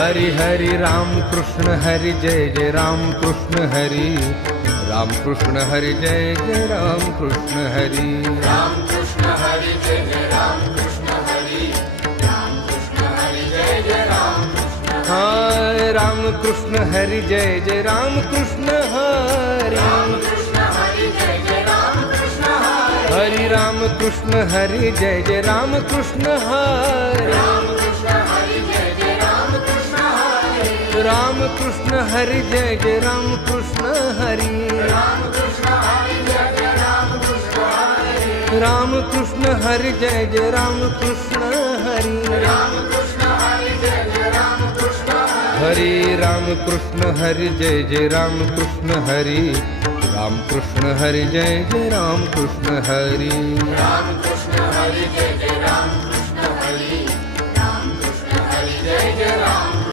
हरि हरि राम कृष्ण हरि जय जय राम कृष्ण हरि राम कृष्ण हरि जय जय राम कृष्ण हरि राम कृष्ण हरि जय जय राम कृष्ण हरि राम कृष्ण हरि जय जय राम कृष्ण हाय राम कृष्ण हरि जय जय राम कृष्ण हरि राम कृष्ण हरि जय जय राम कृष्ण हरि हरि राम कृष्ण हरि जय जय राम कृष्ण हरि राम कृष्ण हरि जय जय राम कृष्ण हरि राम कृष्ण हरि जय जय राम कृष्ण हरि राम कृष्ण हरि जय जय राम कृष्ण हरि राम कृष्ण हरि जय जय राम कृष्ण हरि राम कृष्ण हरि जय जय राम कृष्ण हरि राम कृष्ण हरि जय जय राम कृष्ण हरि राम कृष्ण हरि जय जय राम कृष्ण हरि राम कृष्ण हरि जय जय राम